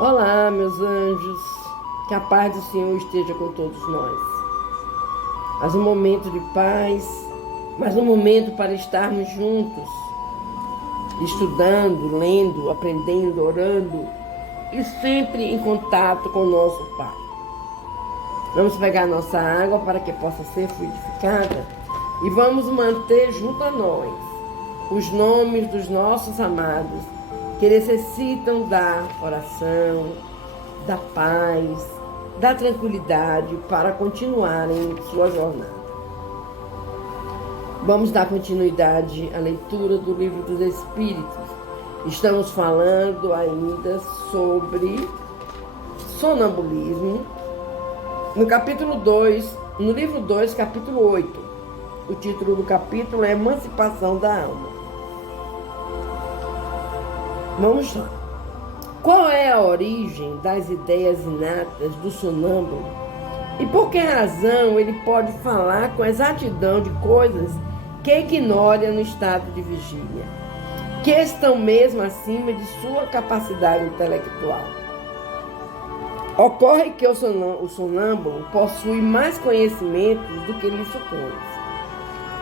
Olá, meus anjos, que a paz do Senhor esteja com todos nós. Mais um momento de paz, mais um momento para estarmos juntos, estudando, lendo, aprendendo, orando e sempre em contato com o nosso Pai. Vamos pegar nossa água para que possa ser fluidificada e vamos manter junto a nós os nomes dos nossos amados que necessitam da oração, da paz, da tranquilidade para continuarem sua jornada. Vamos dar continuidade à leitura do Livro dos Espíritos. Estamos falando ainda sobre sonambulismo, no capítulo 2, no livro 2, capítulo 8. O título do capítulo é Emancipação da Alma. Vamos lá. Qual é a origem das ideias inatas do sonâmbulo? E por que razão ele pode falar com exatidão de coisas que ignora no estado de vigília, que estão mesmo acima de sua capacidade intelectual? Ocorre que o sonâmbulo possui mais conhecimentos do que lhe supõe.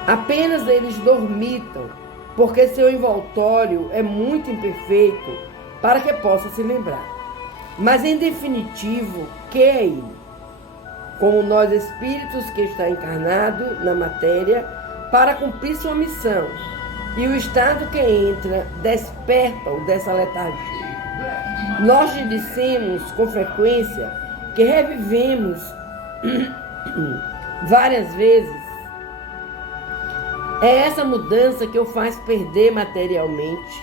Apenas eles dormitam, porque seu envoltório é muito imperfeito para que possa se lembrar. Mas, em definitivo, que é ele? Como nós espíritos que está encarnado na matéria para cumprir sua missão, e o estado que entra desperta-o dessa letargia. Nós lhe dissemos com frequência que revivemos várias vezes. É essa mudança que o faz perder materialmente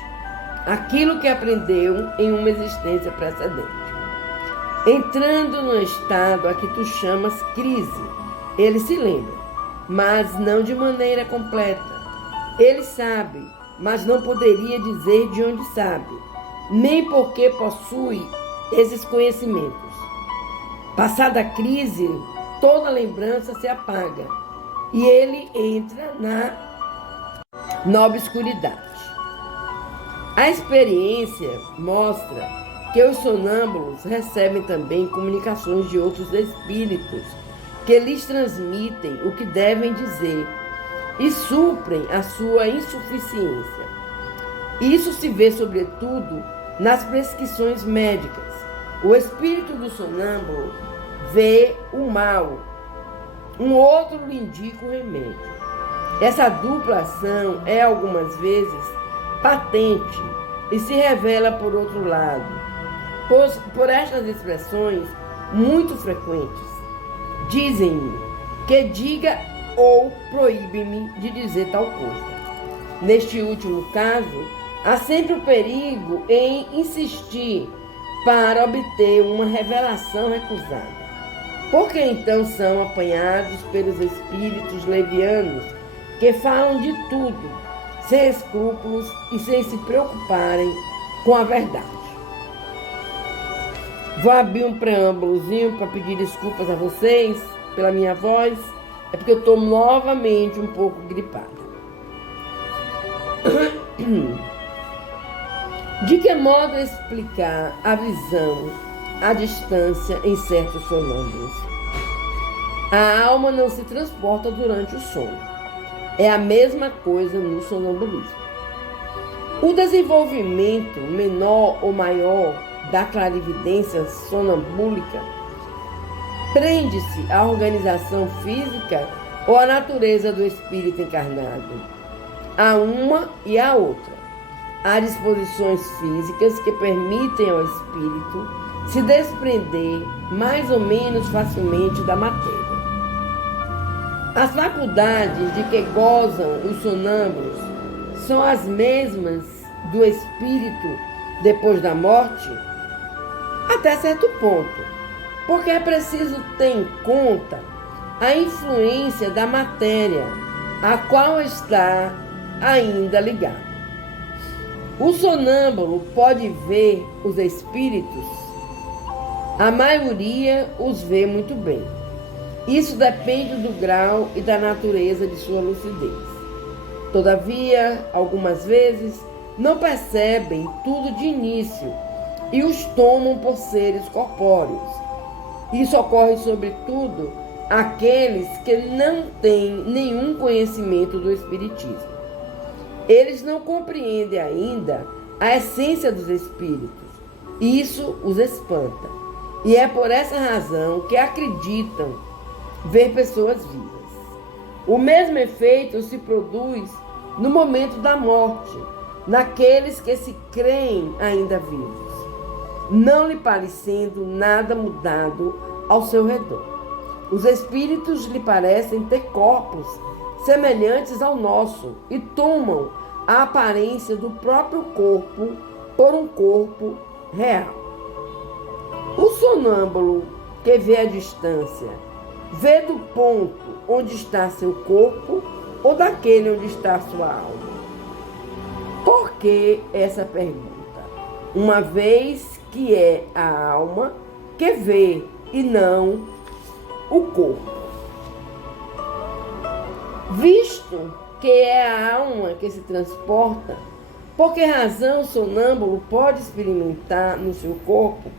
aquilo que aprendeu em uma existência precedente. Entrando no estado a que tu chamas crise, ele se lembra, mas não de maneira completa. Ele sabe, mas não poderia dizer de onde sabe, nem porque possui esses conhecimentos. Passada a crise, toda lembrança se apaga e ele entra na obscuridade. A experiência mostra que os sonâmbulos recebem também comunicações de outros espíritos que lhes transmitem o que devem dizer e suprem a sua insuficiência. Isso se vê, sobretudo, nas prescrições médicas. O espírito do sonâmbulo vê o mal, um outro lhe indica o remédio. Essa dupla ação é algumas vezes patente e se revela por outro lado, por estas expressões muito frequentes. Dizem-me que diga ou proíbe-me de dizer tal coisa. Neste último caso, há sempre o perigo em insistir para obter uma revelação recusada. Porque então são apanhados pelos espíritos levianos que falam de tudo, sem escrúpulos e sem se preocuparem com a verdade. Vou abrir um preâmbulozinho para pedir desculpas a vocês pela minha voz, é porque eu estou novamente um pouco gripada. De que modo explicar a visão à distância em certos sonâmbulos? A alma não se transporta durante o sono. É a mesma coisa no sonambulismo. O desenvolvimento menor ou maior da clarividência sonambúlica prende-se à organização física ou à natureza do espírito encarnado, a uma e a outra. Há disposições físicas que permitem ao espírito se desprender mais ou menos facilmente da matéria. As faculdades de que gozam os sonâmbulos são as mesmas do espírito depois da morte? Até certo ponto, porque é preciso ter em conta a influência da matéria a qual está ainda ligado. O sonâmbulo pode ver os espíritos, a maioria os vê muito bem. Isso depende do grau e da natureza de sua lucidez. Todavia, algumas vezes, não percebem tudo de início e os tomam por seres corpóreos. Isso ocorre, sobretudo, àqueles que não têm nenhum conhecimento do Espiritismo. Eles não compreendem ainda a essência dos espíritos. Isso os espanta. E é por essa razão que acreditam ver pessoas vivas. O mesmo efeito se produz no momento da morte, naqueles que se creem ainda vivos, não lhe parecendo nada mudado ao seu redor. Os espíritos lhe parecem ter corpos semelhantes ao nosso e tomam a aparência do próprio corpo por um corpo real. O sonâmbulo que vê a distância, vê do ponto onde está seu corpo ou daquele onde está sua alma? Por que essa pergunta? Uma vez que é a alma que vê e não o corpo. Visto que é a alma que se transporta, por que razão o sonâmbulo pode experimentar no seu corpo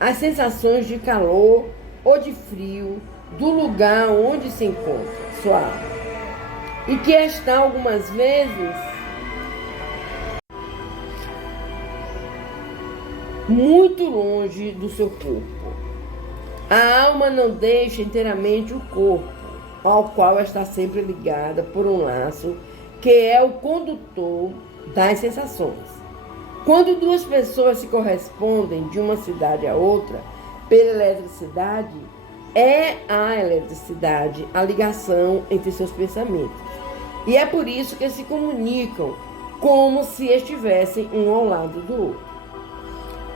as sensações de calor ou de frio do lugar onde se encontra sua alma, e que está algumas vezes muito longe do seu corpo? A alma não deixa inteiramente o corpo, ao qual está sempre ligada por um laço que é o condutor das sensações. Quando duas pessoas se correspondem de uma cidade a outra pela eletricidade, é a eletricidade a ligação entre seus pensamentos. E é por isso que se comunicam como se estivessem um ao lado do outro.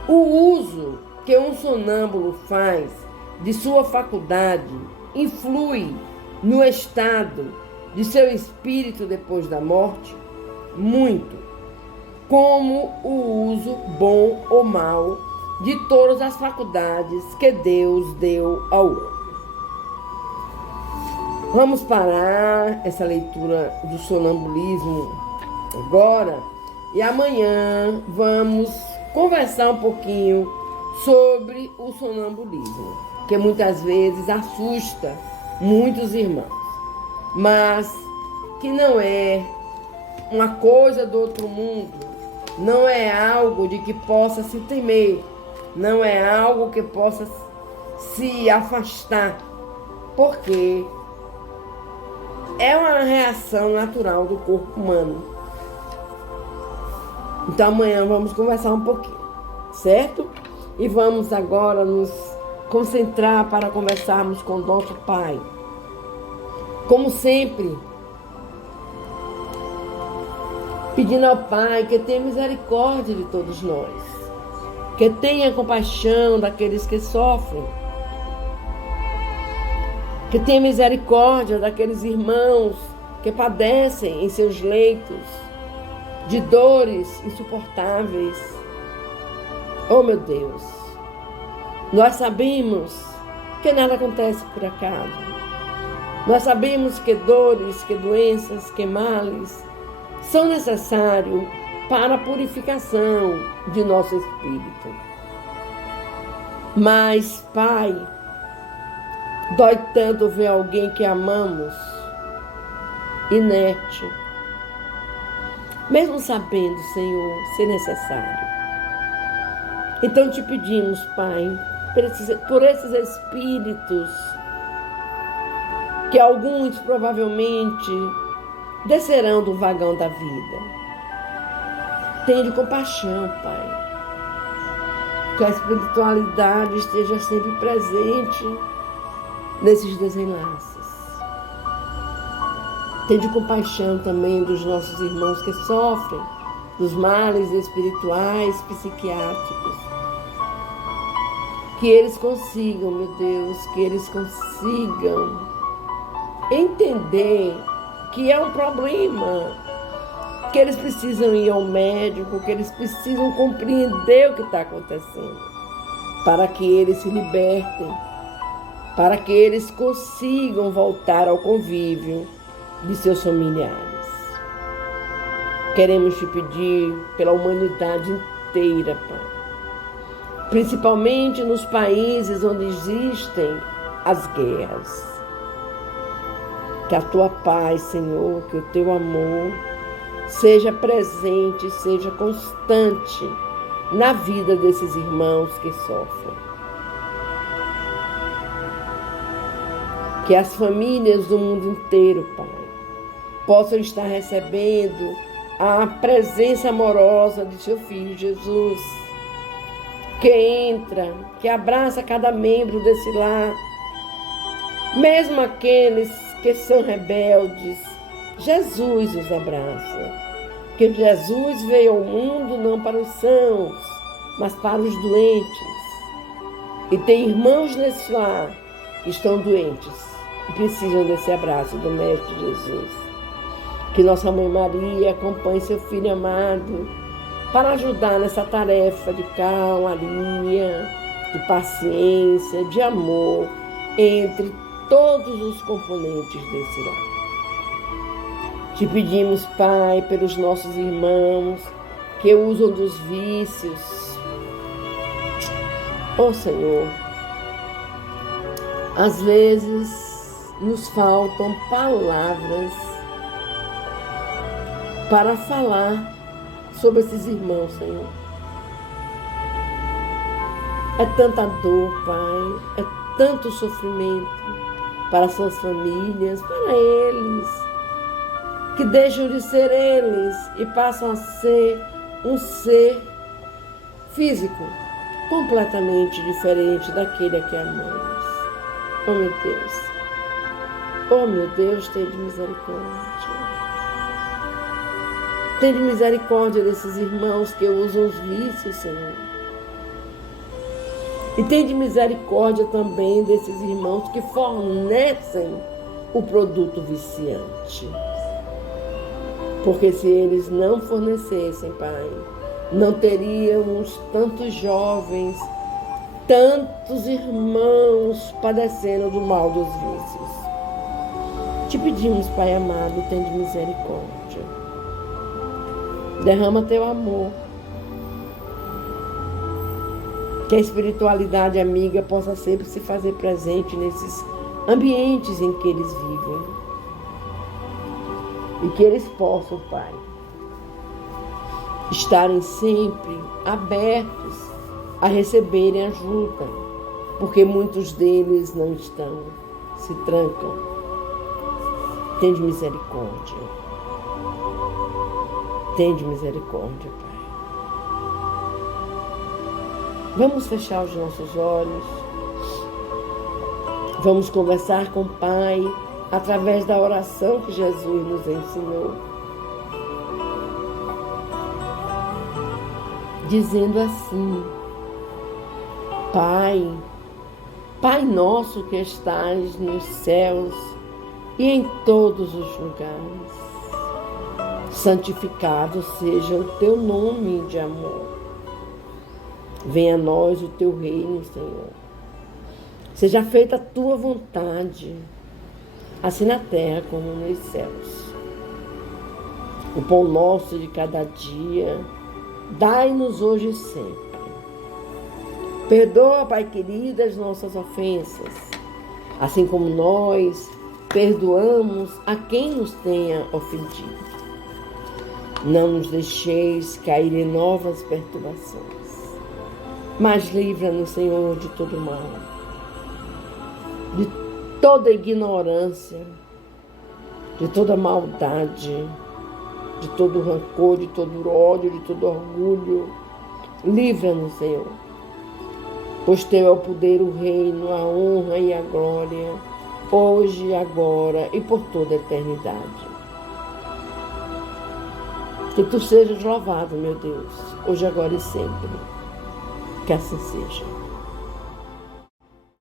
O uso que um sonâmbulo faz de sua faculdade influi no estado de seu espírito depois da morte? Muito. Como o uso bom ou mau de todas as faculdades que Deus deu ao homem. Vamos parar essa leitura do sonambulismo agora e amanhã vamos conversar um pouquinho sobre o sonambulismo, que muitas vezes assusta muitos irmãos, mas que não é uma coisa do outro mundo, não é algo de que possa se temer, não é algo que possa se afastar, porque é uma reação natural do corpo humano. Então amanhã vamos conversar um pouquinho, certo? E vamos agora nos concentrar para conversarmos com o nosso Pai. Como sempre, pedindo ao Pai que tenha misericórdia de todos nós, que tenha compaixão daqueles que sofrem, que tenha misericórdia daqueles irmãos que padecem em seus leitos de dores insuportáveis. Oh, meu Deus, nós sabemos que nada acontece por acaso. Nós sabemos que dores, que doenças, que males são necessários para a purificação de nosso espírito. Mas, Pai, dói tanto ver alguém que amamos inerte, mesmo sabendo, Senhor, ser necessário. Então te pedimos, Pai, por esses espíritos, que alguns provavelmente descerão do vagão da vida. Tenha compaixão, Pai. Que a espiritualidade esteja sempre presente nesses desenlaces. Tenha compaixão também dos nossos irmãos que sofrem dos males espirituais, psiquiátricos. Que eles consigam, meu Deus, que eles consigam entender que é um problema, que eles precisam ir ao médico, que eles precisam compreender o que está acontecendo, para que eles se libertem, para que eles consigam voltar ao convívio de seus familiares. Queremos te pedir pela humanidade inteira, Pai. Principalmente nos países onde existem as guerras. Que a tua paz, Senhor, que o teu amor seja presente, seja constante na vida desses irmãos que sofrem. Que as famílias do mundo inteiro, Pai, possam estar recebendo a presença amorosa de seu Filho Jesus, que entra, que abraça cada membro desse lar, mesmo aqueles que são rebeldes. Jesus os abraça, porque Jesus veio ao mundo não para os sãos, mas para os doentes. E tem irmãos nesse lar que estão doentes e precisam desse abraço do Mestre Jesus. Que nossa Mãe Maria acompanhe seu Filho amado para ajudar nessa tarefa de calmaria, de paciência, de amor entre todos os componentes desse lar. Te pedimos, Pai, pelos nossos irmãos que usam dos vícios. Ó Senhor, às vezes nos faltam palavras para falar sobre esses irmãos, Senhor. É tanta dor, Pai, é tanto sofrimento para suas famílias, para eles, que deixam de ser eles e passam a ser um ser físico completamente diferente daquele a que amamos. Oh, meu Deus. Oh, meu Deus, tenha misericórdia. Tenha misericórdia desses irmãos que usam os vícios, Senhor. E tenha misericórdia também desses irmãos que fornecem o produto viciante. Porque se eles não fornecessem, Pai, não teríamos tantos jovens, tantos irmãos padecendo do mal dos vícios. Te pedimos, Pai amado, tenha misericórdia. Derrama teu amor. Que a espiritualidade amiga possa sempre se fazer presente nesses ambientes em que eles vivem. E que eles possam, Pai, estarem sempre abertos a receberem ajuda, porque muitos deles não estão, se trancam. Tende misericórdia. Tende misericórdia, Pai. Vamos fechar os nossos olhos. Vamos conversar com o Pai através da oração que Jesus nos ensinou. Dizendo assim: Pai, Pai nosso que estás nos céus e em todos os lugares, santificado seja o teu nome de amor. Venha a nós o teu reino, Senhor. Seja feita a tua vontade, assim na terra como nos céus. O pão nosso de cada dia, dai-nos hoje e sempre. Perdoa, Pai querido, as nossas ofensas, assim como nós perdoamos a quem nos tenha ofendido. Não nos deixeis cair em novas perturbações, mas livra-nos, Senhor, de todo mal, de toda ignorância, de toda maldade, de todo rancor, de todo ódio, de todo orgulho. Livra-nos, Senhor, pois teu é o poder, o reino, a honra e a glória, hoje, agora e por toda a eternidade. Que tu sejas louvado, meu Deus, hoje, agora e sempre. Que assim seja.